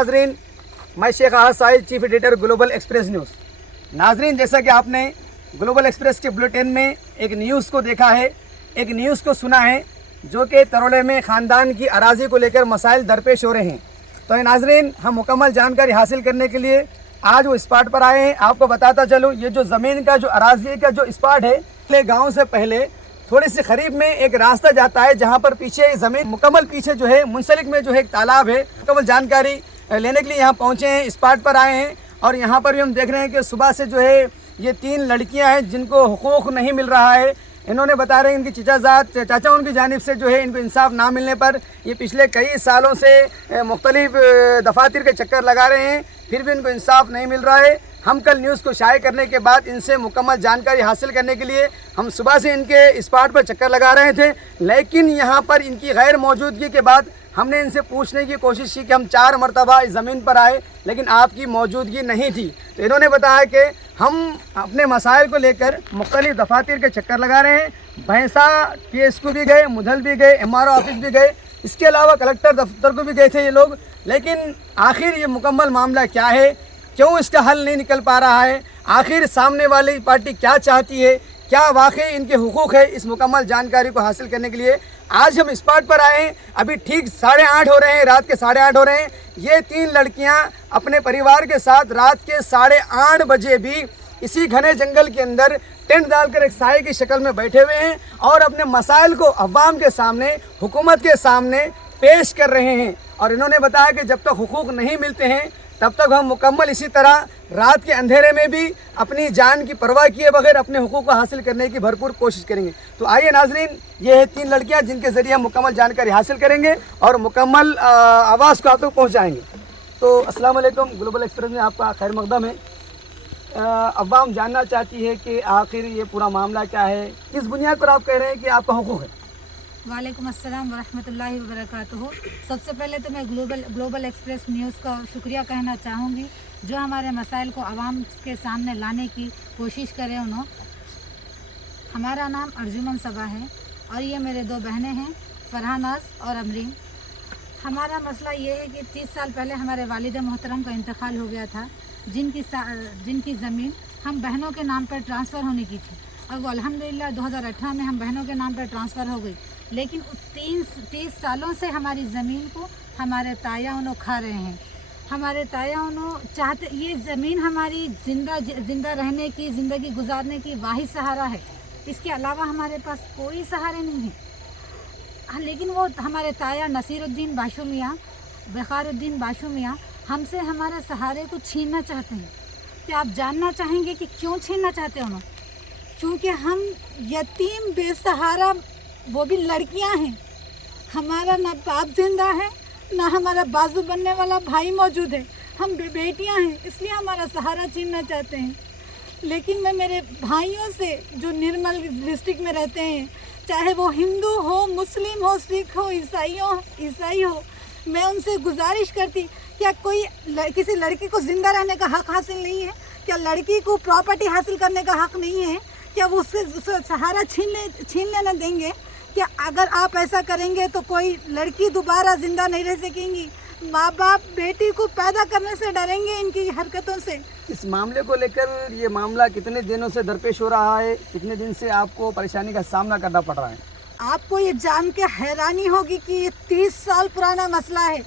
नाजरीन, मैं Sheikh Ahad Sahil, chief editor Global Express News. नाजरीन, जैसा कि आपने ग्लोबल एक्सप्रेस के बुलेटिन में एक न्यूज़ को देखा है, एक न्यूज़ को सुना है जो कि तरोड़े में ख़ानदान की अराज़ी को लेकर मसाइल दरपेश हो रहे हैं। तो ये नाजरीन, हम मुकम्मल जानकारी हासिल करने के लिए आज वो स्पॉट पर आए हैं। आपको बताता चलूँ, ये जो ज़मीन का जो अराज़ी का जो स्पॉट है, गाँव से पहले थोड़ी सी करीब में एक रास्ता जाता है जहाँ पर पीछे ज़मीन मुकम्मल पीछे जो है मुंसलिक में जो है एक तालाब है। मुकम्मल जानकारी लेने के लिए यहाँ पहुँचे हैं, स्पॉट पर आए हैं। और यहाँ पर भी हम देख रहे हैं कि सुबह से जो है ये 3 लड़कियाँ हैं जिनको हुकूक नहीं मिल रहा है। इन्होंने बता रहे हैं इनकी चाचा उनकी जानिब से जो है इनको इंसाफ ना मिलने पर ये पिछले कई सालों से मुख्तलिफ दफातर के चक्कर लगा रहे हैं, फिर भी इनको इंसाफ नहीं मिल रहा है। हम कल न्यूज़ को शाये करने के बाद इनसे मुकम्मल जानकारी हासिल करने के लिए हम सुबह से इनके स्पॉट पर चक्कर लगा रहे थे, लेकिन यहाँ पर इनकी गैर मौजूदगी के बाद हमने इनसे पूछने की कोशिश की कि हम 4 मरतबा इस ज़मीन पर आए लेकिन आपकी मौजूदगी नहीं थी। तो इन्होंने बताया कि हम अपने मसाइल को लेकर मुख्तलिफ दफातर के चक्कर लगा रहे हैं। भैंसा PSQ भी गए, मुधल भी गए, MRO ऑफिस भी गए, इसके अलावा कलेक्टर दफ्तर को भी गए थे ये लोग। लेकिन आखिर ये मुकम्मल मामला क्या है, क्यों इसका हल नहीं निकल पा रहा है, आखिर सामने वाली पार्टी क्या चाहती है, क्या वाकई इनके हुकूक है, इस मुकम्मल जानकारी को हासिल करने के लिए आज हम स्पॉट पर आए हैं। अभी ठीक 8:30 हो रहे हैं, रात के 8:30 हो रहे हैं। ये 3 लड़कियां अपने परिवार के साथ रात के 8:30 बजे भी इसी घने जंगल के अंदर टेंट डालकर एक साए की शक्ल में बैठे हुए हैं और अपने मसाइल को अवाम के सामने, हुकूमत के सामने पेश कर रहे हैं। और इन्होंने बताया कि जब तक हुकूक नहीं मिलते हैं तब तक हम मुकम्मल इसी तरह रात के अंधेरे में भी अपनी जान की परवाह किए बगैर अपने हुकूक को हासिल करने की भरपूर कोशिश करेंगे। तो आइए नाजरीन, ये है 3 लड़कियां जिनके ज़रिए हम मुकम्मल जानकारी हासिल करेंगे और मुकम्मल आवाज़ को आप तक पहुँचाएँगे। तो अस्सलाम वालेकुम, ग्लोबल एक्सप्रेस में आपका खैर मकदम है। अवाम जानना चाहती है कि आखिर ये पूरा मामला क्या है, किस बुनियाद पर आप कह रहे हैं कि आपका हुकूक है। वालेकुम अस्सलाम वरहमतुल्लाहि वबरकातुहू। सबसे पहले तो मैं ग्लोबल एक्सप्रेस न्यूज़ का शुक्रिया कहना चाहूँगी जो हमारे मसाइल को आवाम के सामने लाने की कोशिश करें उन्होंने। हमारा नाम अर्जुमन सबा है और ये मेरे 2 बहनें हैं, फरहानाज और अमरीन। हमारा मसला ये है कि 30 साल पहले हमारे वालिद मोहतरम का इंतकाल हो गया था, जिनकी ज़मीन हम बहनों के नाम पर ट्रांसफ़र होने की थी। अब अल्हम्दुलिल्लाह 2018 में हम बहनों के नाम पर ट्रांसफ़र हो गई, लेकिन 30 सालों से हमारी ज़मीन को हमारे ताया उन्हों खा रहे हैं। हमारे ताया उन्हों चाहते, ये ज़मीन हमारी जिंदा रहने की, ज़िंदगी गुजारने की वाहिद सहारा है, इसके अलावा हमारे पास कोई सहारे नहीं है। लेकिन वो हमारे ताया नसीरुद्दीन बाशु मियाँ, बखारुद्दीन बाशु मियाँ हमसे हमारे सहारे को छीनना चाहते हैं। क्या आप जानना चाहेंगे कि क्यों छीनना चाहते हैं उन्होंने? क्योंकि हम यतीम बेसहारा, वो भी लड़कियां हैं, हमारा ना बाप जिंदा है ना हमारा बाजू बनने वाला भाई मौजूद है, हम बेटियां हैं, इसलिए हमारा सहारा छीनना चाहते हैं। लेकिन मैं मेरे भाइयों से जो निर्मल डिस्ट्रिक्ट में रहते हैं, चाहे वो हिंदू हो, मुस्लिम हो, सिख हो, ईसाई हो, मैं उनसे गुजारिश करती, क्या कोई किसी लड़की को ज़िंदा रहने का हक़ हासिल नहीं है? क्या लड़की को प्रॉपर्टी हासिल करने का हक़ नहीं है? क्या वो उससे सहारा छीन लेना देंगे? क्या अगर आप ऐसा करेंगे तो कोई लड़की दोबारा ज़िंदा नहीं रह सकेंगी? माँ बाप बेटी को पैदा करने से डरेंगे इनकी हरकतों से। इस मामले को लेकर ये मामला कितने दिनों से दरपेश हो रहा है, कितने दिन से आपको परेशानी का सामना करना पड़ रहा है? आपको ये जान के हैरानी होगी कि ये 30 साल पुराना मसला है।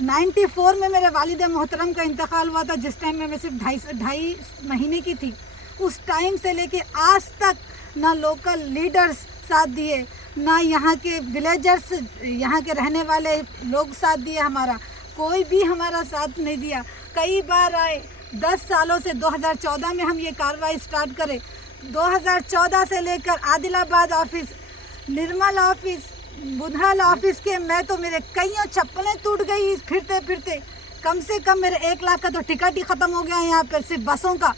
94 में मेरे वालिद मोहतरम का इंतकाल हुआ था, जिस टाइम में मैं सिर्फ 2.5 महीने की थी। उस टाइम से लेके आज तक ना लोकल लीडर्स साथ दिए, ना यहाँ के विलेजर्स, यहाँ के रहने वाले लोग साथ दिए, हमारा कोई भी हमारा साथ नहीं दिया। कई बार आए, 10 सालों से 2014 में हम ये कार्रवाई स्टार्ट करें। 2014 से लेकर आदिलाबाद ऑफिस, निर्मल ऑफिस, बुधल ऑफिस के मैं तो मेरे कईयों चप्पलें टूट गई फिरते फिरते। कम से कम मेरे 1 लाख का तो टिकट ही ख़त्म हो गया यहाँ पर सिर्फ बसों का।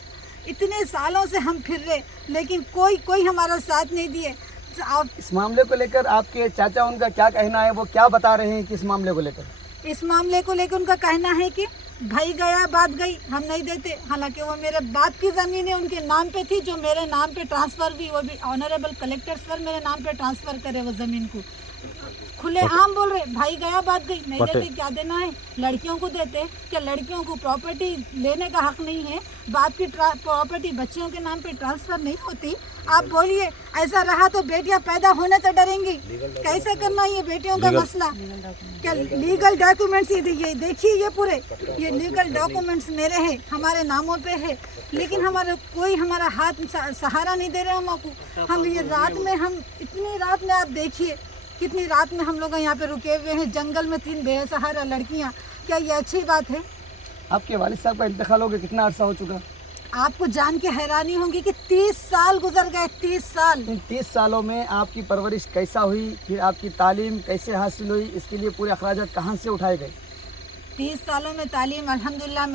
इतने सालों से हम फिर रहे लेकिन कोई हमारा साथ नहीं दिए। आप इस मामले को लेकर आपके चाचा उनका क्या कहना है, वो क्या बता रहे हैं कि इस मामले को लेकर? इस मामले को लेकर उनका कहना है कि भाई गया बात गई, हम नहीं देते। हालांकि वो मेरे बाप की ज़मीन है, उनके नाम पे थी, जो मेरे नाम पे ट्रांसफ़र भी, वो भी ऑनरेबल कलेक्टर सर मेरे नाम पे ट्रांसफ़र करे वो ज़मीन को। खुले आम बोल रहे, भाई गया बात गई, नहीं देते क्या देना है, लड़कियों को देते क्या, लड़कियों को प्रॉपर्टी लेने का हक नहीं है, बाप की प्रॉपर्टी बच्चियों के नाम पे ट्रांसफर नहीं होती। आप बोलिए ऐसा रहा तो बेटियां पैदा होने से डरेंगी, कैसे करना ये बेटियों का मसला, क्या लीगल डॉक्यूमेंट्स ये देखिए, ये पूरे ये लीगल डॉक्यूमेंट्स मेरे हैं, हमारे नामों पे है, लेकिन हमारे कोई हमारा हाथ सहारा नहीं दे रहे हमको। हम ये रात में, हम इतनी रात में आप देखिए कितनी रात में हम लोग यहाँ पे रुके हुए हैं जंगल में, 3 बेसहारा लड़कियाँ, क्या ये अच्छी बात है? आपके वालिद साहब का इंतकाल हो गया, कितना अर्सा हो चुका? आपको जान के हैरानी होगी कि 30 साल गुजर गए, 30 साल। इन 30 सालों में आपकी परवरिश कैसा हुई, फिर आपकी तालीम कैसे हासिल हुई, इसके लिए पूरे अखराजात कहाँ से उठाए गए? 30 सालों में तालीम अल्हम्दुलिल्लाह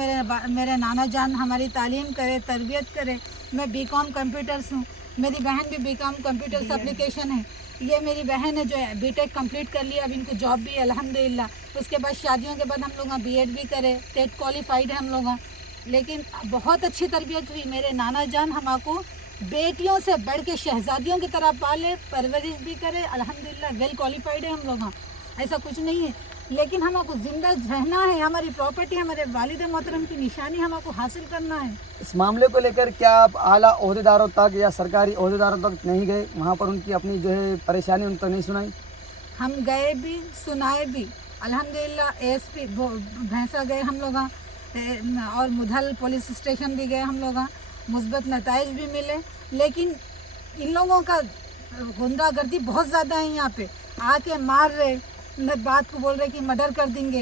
मेरे नाना जान हमारी तालीम करे, तरबियत करे। मैं बीकॉम कंप्यूटर्स हूँ, मेरी बहन भी बीकॉम कंप्यूटर्स एप्लीकेशन है, ये मेरी बहन है जो बीटेक कंप्लीट कर लिया, अब इनको जॉब भी अल्हम्दुलिल्लाह। उसके बाद शादियों के बाद हम लोग बीएड भी करे, टेट क्वालिफाइड है हम लोग, लेकिन बहुत अच्छी तरबियत हुई। मेरे नाना जान हमको बेटियों से बढ़ के शहजादियों की तरह पाले, परवरिश भी करे, अल्हम्दुलिल्लाह वेल क्वालिफाइड है हम लोग, ऐसा कुछ नहीं है, लेकिन हमको जिंदा रहना है, हमारी प्रॉपर्टी हमारे वालिद मोहतरम की निशानी हमको हासिल करना है। इस मामले को लेकर क्या आप आला ओहदेदारों तक या सरकारी ओहदेदारों तक नहीं गए, वहाँ पर उनकी अपनी जो है परेशानी उन तक नहीं सुनाई? हम गए भी, सुनाए भी, अल्हम्दुलिल्लाह एएसपी भैंसा गए हम लोग, और मुधल पुलिस स्टेशन भी गए हम लोग, मुस्बत नताइज भी मिले, लेकिन इन लोगों का गुंडागर्दी बहुत ज़्यादा है यहाँ पे, आके मार रहे, बात को बोल रहे कि मर्डर कर देंगे,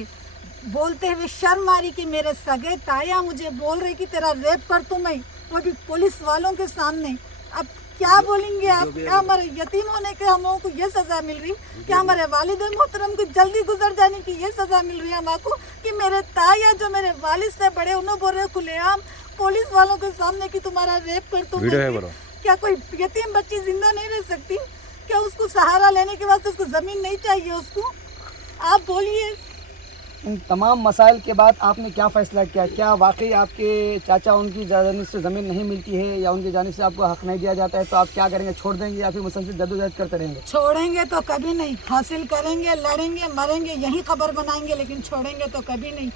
बोलते हुए शर्म आ रही कि मेरे सगे ताया मुझे बोल रहे कि तेरा रेप कर दूं मैं, वो भी पुलिस वालों के सामने। अब क्या बोलेंगे आप? क्या हमारे यतीम होने के हम लोगों को ये सज़ा मिल रही, क्या हमारे वालिद मोहतरम को जल्दी गुजर जाने की ये सज़ा मिल रही है हमको, कि मेरे ताया जो मेरे वालिद से बड़े उन्होंने बोल रहे खुलेआम पुलिस वालों के सामने कि तुम्हारा रेप कर दूं। क्या कोई यतीम बच्ची जिंदा नहीं रह सकती? क्या उसको सहारा लेने के वास्ते उसको ज़मीन नहीं चाहिए उसको? आप बोलिए। इन तमाम मसाइल के बाद आपने क्या फ़ैसला किया? क्या वाकई आपके चाचा उनकी जानिब से ज़मीन नहीं मिलती है या उनकी जानिब से आपको हक़ नहीं दिया जाता है, तो आप क्या करेंगे? छोड़ देंगे या फिर मुसलसल जद्दोजहद करते रहेंगे? छोड़ेंगे तो कभी नहीं, हासिल करेंगे, लड़ेंगे, मरेंगे, यही खबर बनाएंगे, लेकिन छोड़ेंगे तो कभी नहीं।